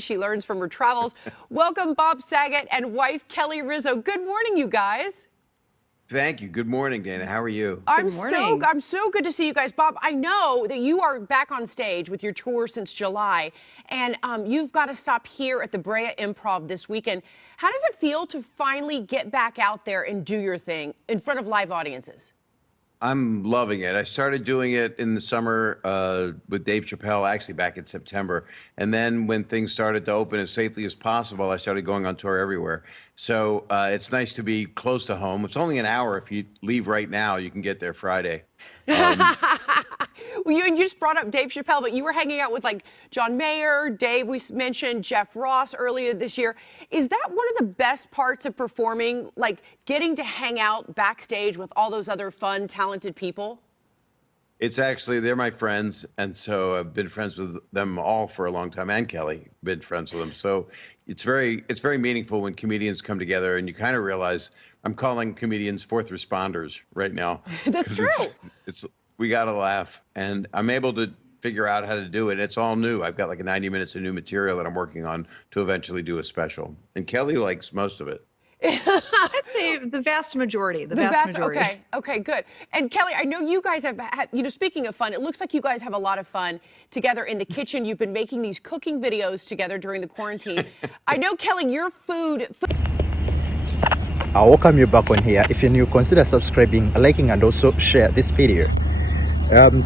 She learns from her travels. Welcome, Bob Saget and wife Kelly Rizzo. Good morning, you guys. Thank you. Good morning, Dana. How are you? I'm so good to see you guys. Bob, I know that you are back on stage with your tour since July, and you've got to stop here at the Bure Improv this weekend. How does it feel to finally get back out there and do your thing in front of live audiences? I'm loving it. I started doing it in the summer with Dave Chappelle, actually back in September. And then when things started to open as safely as possible, I started going on tour everywhere. So it's nice to be close to home. It's only an hour. If you leave right now, you can get there Friday. Well, you just brought up Dave Chappelle, but you were hanging out with like John Mayer, Dave, we mentioned Jeff Ross earlier this year. Is that one of the best parts of performing, like getting to hang out backstage with all those other fun, talented people? It's actually, they're my friends. And so I've been friends with them all for a long time, and Kelly, been friends with them. So it's very meaningful when comedians come together and you kind of realize I'm calling comedians fourth responders right now. That's true. We got to laugh, and I'm able to figure out how to do it. It's all new. I've got like 90 minutes of new material that I'm working on to eventually do a special. And Kelly likes most of it. I'd say the vast majority. The vast majority. Okay, good. And Kelly, I know you guys have had, speaking of fun, it looks like you guys have a lot of fun together in the kitchen. You've been making these cooking videos together during the quarantine. I know, Kelly, your food. I welcome you back on here. If you're new, consider subscribing, liking, and also share this video.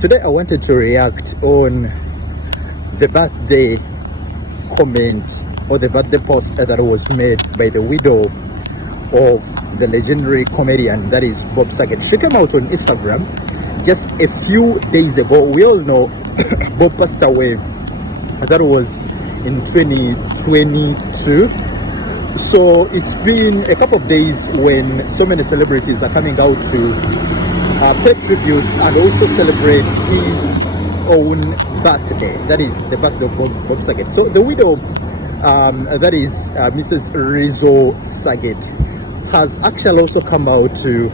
Today I wanted to react on the birthday comment or the birthday post that was made by the widow of the legendary comedian that is Bob Saget. She came out on Instagram just a few days ago. We all know Bob passed away. That was in 2022. So it's been a couple of days when so many celebrities are coming out to pay tributes and also celebrate his own birthday. That is the birthday of Bob Saget. So the widow, that is Mrs. Rizzo Saget, has actually also come out to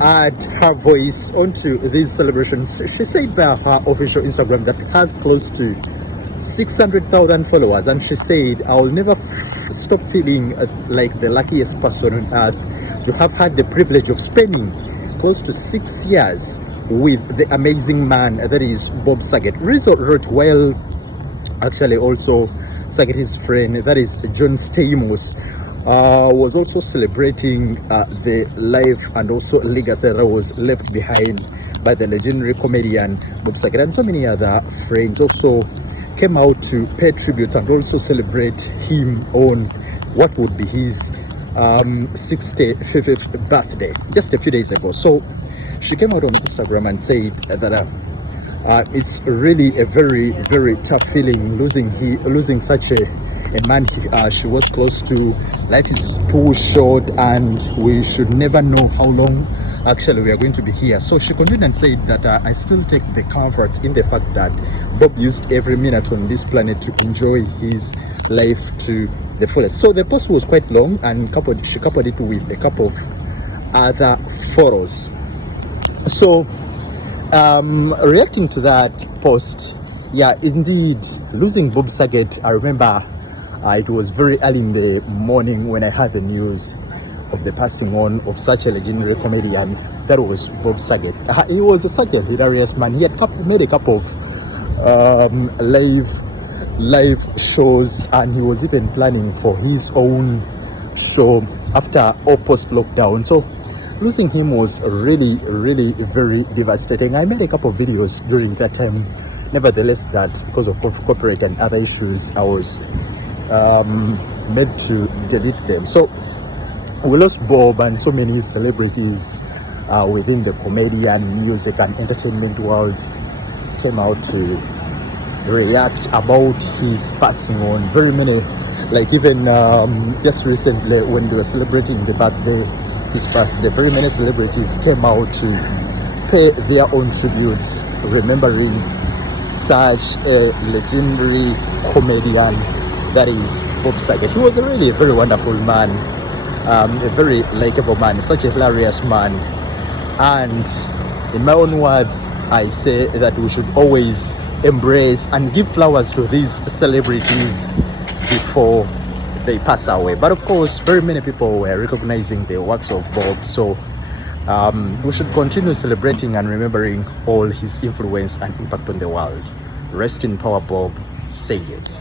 add her voice onto these celebrations. She said via her official Instagram that has close to 600,000 followers, and she said, "I will never stop feeling like the luckiest person on earth to have had the privilege of spending close to 6 years with the amazing man that is Bob Saget." Rizzo wrote, while actually also Saget's friend, that is John Stamos, was also celebrating the life and also legacy that was left behind by the legendary comedian Bob Saget, and so many other friends also came out to pay tribute and also celebrate him on what would be his 65th birthday just a few days ago. So she came out on Instagram and said that it's really a very, very tough feeling losing such a man she was close to. Life is too short and we should never know how long actually we are going to be here. So she continued and said that I still take the comfort in the fact that Bob used every minute on this planet to enjoy his life to the fullest. So the post was quite long, and she coupled it with a couple of other photos. So reacting to that post, yeah, indeed, losing Bob Saget, I remember it was very early in the morning when I heard the news of the passing on of such a legendary comedian that was Bob Saget. He was such a hilarious man. He had made a couple of live shows, and he was even planning for his own show after or post lockdown. So losing him was really, really very devastating. I made a couple of videos during that time. Nevertheless, that because of corporate and other issues, I was made to delete them. So we lost Bob, and so many celebrities within the comedian, music, and entertainment world came out to react about his passing on. Very many, like even just recently when they were celebrating his birthday, very many celebrities came out to pay their own tributes, remembering such a legendary comedian that is Bob Saget. He was really a very wonderful man, a very likable man, such a hilarious man. And in my own words, I say that we should always embrace and give flowers to these celebrities before they pass away. But of course, very many people were recognizing the works of Bob. So we should continue celebrating and remembering all his influence and impact on the world. Rest in power, Bob. Saget.